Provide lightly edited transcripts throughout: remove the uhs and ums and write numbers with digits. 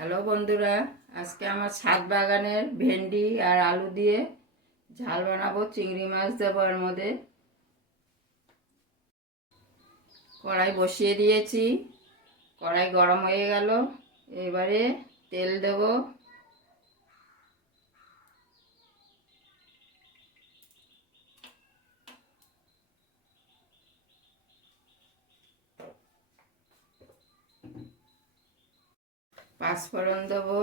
Hello বন্ধুরা, আজকে আমার ছাদ বাগানের ভেন্ডি আর আলু দিয়ে ঝাল বানাবো। চিংড়ি মাছ দেবো এর মধ্যে। কড়াই বসিয়ে দিয়েছি, কড়াই গরম হয়ে গেল। এবারে তেল দেব। পাঁচফোড়ন দেবো।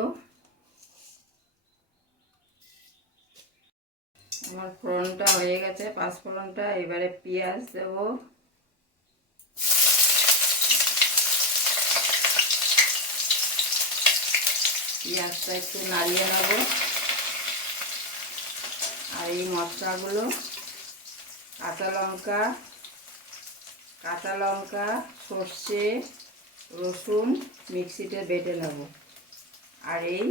আমার ফোড়নটা হয়ে গেছে, পাঁচফোড়নটা। এবারে পেঁয়াজ দেবো। পেঁয়াজটা একটু নাড়িয়ে নেব। আর এই মশলাগুলো কাঁচা লঙ্কা, সর্ষে, রসুন মিক্সিতে বেটে নেব। আর এই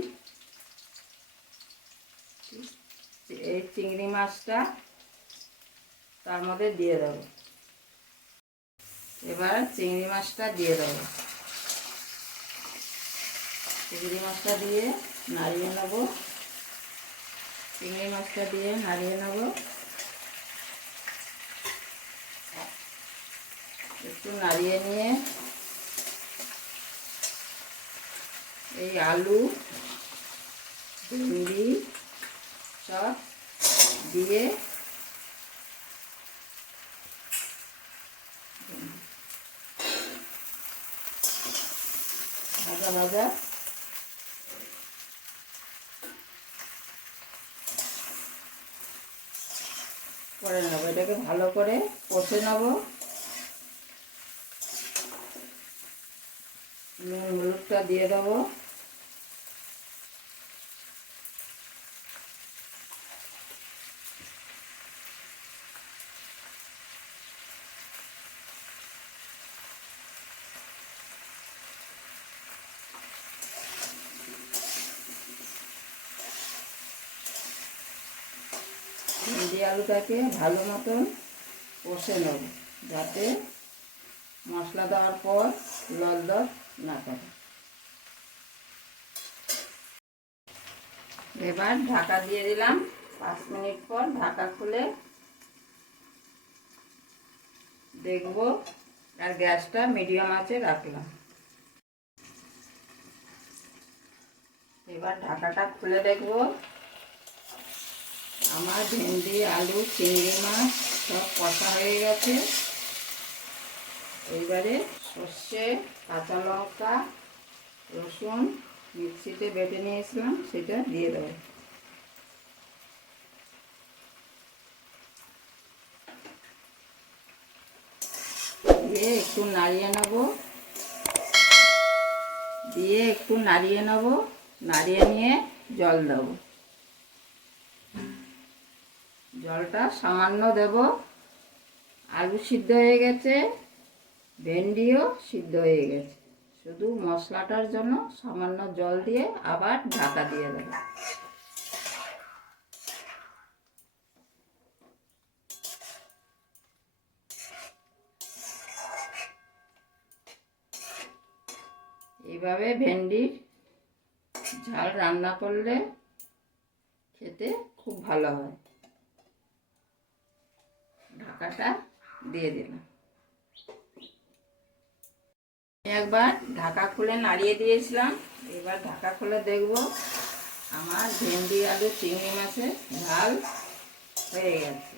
চিংড়ি মাছটা তার মধ্যে দিয়ে দেবো। এবার চিংড়ি মাছটা দিয়ে দেবো। চিংড়ি মাছটা দিয়ে নাড়িয়ে নেব। চিংড়ি মাছটা দিয়ে নাড়িয়ে নেব। একটু নাড়িয়ে নিয়ে এই আলু, ভেন্ডি সব দিয়ে ভাজা ভাজা করে নেব। এটাকে ভালো করে কষে নেব। নুন হলুদটা দিয়ে দেবো। ভেন্ডি আলুটাকে ভালো মতন কষে নেব, যাতে মশলা দেওয়ার পর লদলদ না করে। এবার ঢাকা দিয়ে দিলাম। 5 মিনিট পর ঢাকা খুলে দেখব। আর গ্যাসটা মিডিয়াম আঁচে রাখলাম। এবার ঢাকাটা খুলে দেখব। আমার ভেন্ডি, আলু, চিংড়ি মাছ সব কষা হয়ে গেছে। এইবারে সর্ষে, কাঁচা লঙ্কা, রসুন মিক্সিতে বেটে নিয়েছিলাম, সেটা দিয়ে দেবো। দিয়ে একটু নাড়িয়ে নেব। নাড়িয়ে নিয়ে জল দেব। জলটা সামান্য দেব। আলু সিদ্ধ হয়ে গেছে, ভেন্ডিও সিদ্ধ হয়ে গেছে। শুধু মশলাটার জন্য সামান্য জল দিয়ে আবার ঢাকা দিয়ে দেব। এইভাবে ভেন্ডির ঝাল রান্না করলে খেতে খুব ভালো হয়। ঢাকাটা দিয়ে দিলাম। একবার ঢাকা খুলে নাড়িয়ে দিয়েছিলাম। এবার ঢাকা খুলে দেখব আমার ভেন্ডি, আলু, চিংড়ি মাছের ঝাল হয়ে গেছে।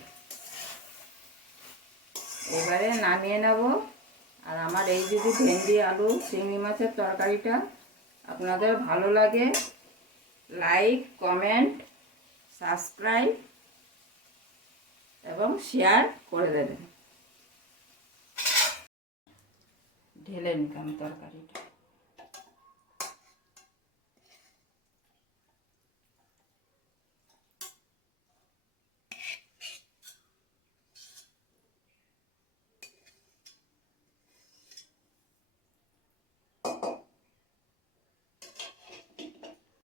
এবারে নামিয়ে নেব। আর আমার এই যদি ভেন্ডি, আলু, চিংড়ি মাছের তরকারিটা আপনাদের ভালো লাগে, লাইক, কমেন্ট, সাবস্ক্রাইব এবং শেয়ার করে দেবেন। ঢেলে নিলাম তরকারিটা।